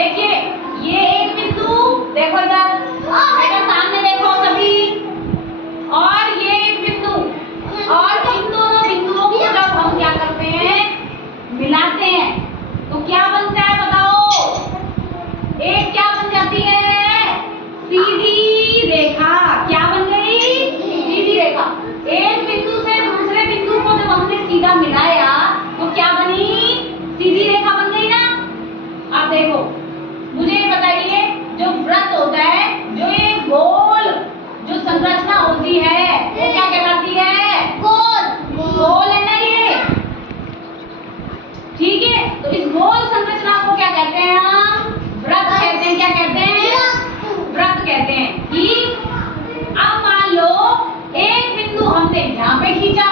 देखिए ये एक बिंदु, देखो इधर बेटा सामने देखो सभी, और ये एक बिंदु, और इन दोनों बिंदुओं को जब हम क्या करते हैं मिलाते हैं तो क्या बनता है बताओ? एक क्या बन जाती है? सीधी रेखा। क्या बन गई? सीधी रेखा। एक बिंदु से दूसरे बिंदु को जब हमने सीधा मिलाया तो क्या बनी? सीधी रेखा बन गई ना। अब देखो मुझे ये बताइए, जो वृत्त होता है, जो ये गोल जो संरचना होती है वो क्या कहलाती है? गोल। गोल है ना ये, ठीक है। तो इस गोल संरचना को क्या कहते हैं हम? वृत्त कहते हैं। क्या कहते हैं? वृत्त कहते हैं। ठीक। अब मान लो एक बिंदु हमने यहाँ पे खींचा,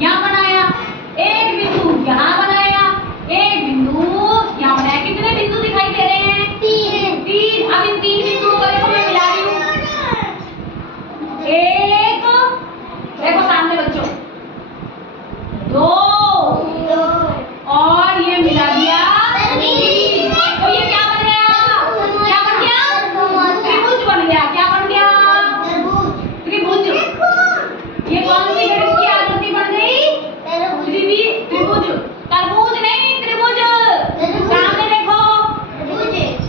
यहाँ बनाया, एक बिंदु यहाँ बनाया, एक बिंदु यहाँ बनाया। कितने बिंदु दिखाई दे रहे हैं? तीन। अब इन तीन बिंदुओं को देखो मैं मिला रही हूँ। एक, देखो सामने बच्चों, दो, और ये मिला दिया तीन। तो ये क्या बन गया? क्या बन गया? त्रिभुज बन गया। क्या बन गया? त्रिभुज। ये कौन सी गणित की आकृति बन गई? त्रिभुज। तरबूज नहीं, त्रिभुज। सामने देखो,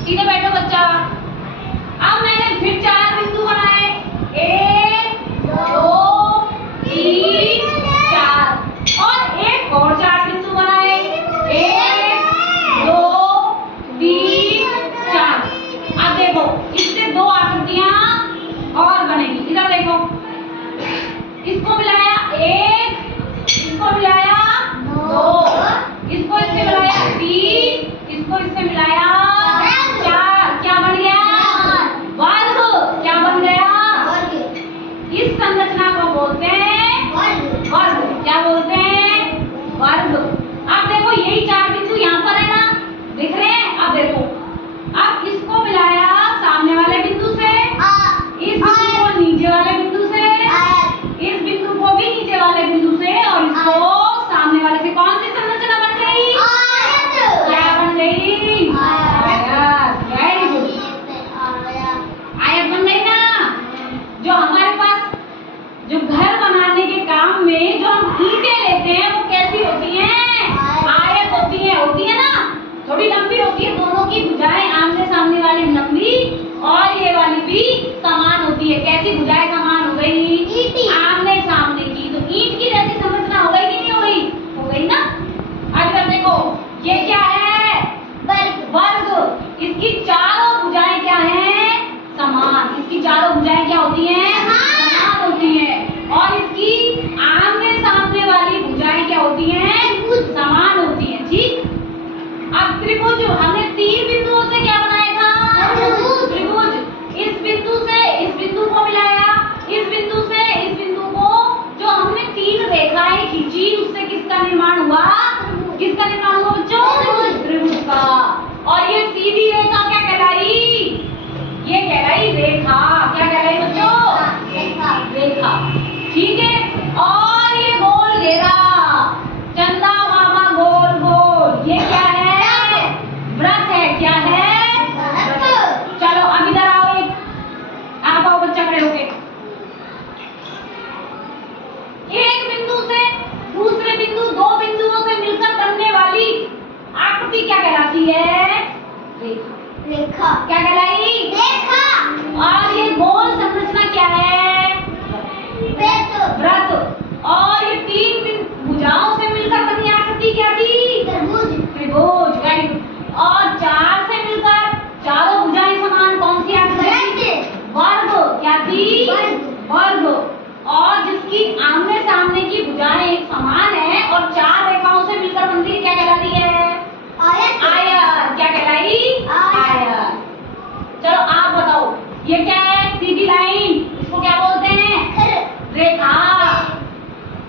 सीधे बैठो बच्चा। अब मैंने फिर चार बिंदु बनाए, एक, दो, तीन, चार, और एक और चार बिंदु बनाए, एक, दो, तीन, चार। अब देखो इससे दो आकृतियां और बनेगी। इधर देखो, इसको मिलाया एक, इसको मिलाया दो, इसको इससे मिलाया तीन, इसको इससे मिलाया चार। क्या बन गया? वर्ग। क्या बन गया? इस संरचना को बोलते हैं वर्ग। क्या बोलते हैं? वर्ग। अब देखो यही चार बिंदु यहाँ पर है ना, दिख रहे हैं? अब देखो, अब इसको मिलाया सामने वाले बिंदु से, इस बिंदु को नीचे वाले बिंदु से, इस बिंदु को भी नीचे वाले बिंदु से, और इसको सामने वाले से। कौन सी संरचना बन गई? क्या बन गई? आयत। Very good. आयत बन गई ना। जो हमारे पास जो घर बनाने के काम में जो हम ईंटें लेते हैं वो कैसी होती हैं? आयत होती है। होती है ना, थोड़ी लंबी होती है, दोनों की भुजाएं आमने सामने वाली लंबी और ये वाली भी समान होती है। कैसी भुजाएं समान हो गई? आमने सामने की। तो ईंट की जैसी संरचना हो गई कि नहीं हो गई? हो गई ना। अगर देखो ये क्या है? वर्ग। इसकी चारों भुजाएं क्या हैं? समान। इसकी चारों भुजाएं क्या होती हैं? समान होती हैं। और इसकी आमने सामने वाली भुजाएं क्या होती हैं? समान होती हैं। ठीक। अब त्रिभुज हमने तीन बिंदुओं से क्या बनाया था? त्रिभुज। इस बिंदु से इस बिंदु को मिलाया, इस बिंदु से इस बिंदु को, जो हमने तीन रेखाएं खींची उससे किसका निर्माण हुआ? किसका निर्माण हुआ बच्चों? त्रिभुज का। और ये सीधी रेखा क्या कहलाई? ये कहलाई रेखा। क्या कहलाई बच्चों? रेखा। ठीक है। और ये गोल घेरा, चंदा मामा गोल गोल, ये क्या है? व्रत है। क्या है? चलो अब इधर आओ, आप आओ बच्चा खड़े होके। एक बिंदु से दूसरे बिंदु, दो बिंदुओं से मिलकर बनने वाली आकृति क्या कहलाती है? रेखा। क्या कहलाई? रेखा। और ये गोल संरचना क्या है? व्रत। और ये तीन भुजाओं से मिलकर बनी आकृति क्या थी? त्रिभुज। Very good. और चार से मिलकर चारों भुजाएं समान कौन सी आकृति? वर्ग। क्या थी? वर्ग। और जिसकी आमने सामने की भुजाएं एक समान है और चार रेखाओं से मिलकर बनती क्या कहलाती है? आयत। आयत। क्या कहलाई? आयत। चलो आप बताओ, ये क्या है? सीधी लाइन, इसको क्या बोलते हैं? रेखा।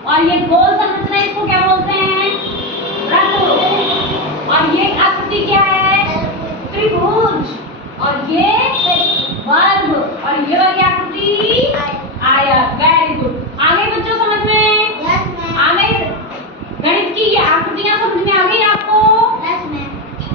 और ये गोल संरचना, इसको क्या बोलते हैं? वृत्त। और ये आकृति क्या है? त्रिभुज। और ये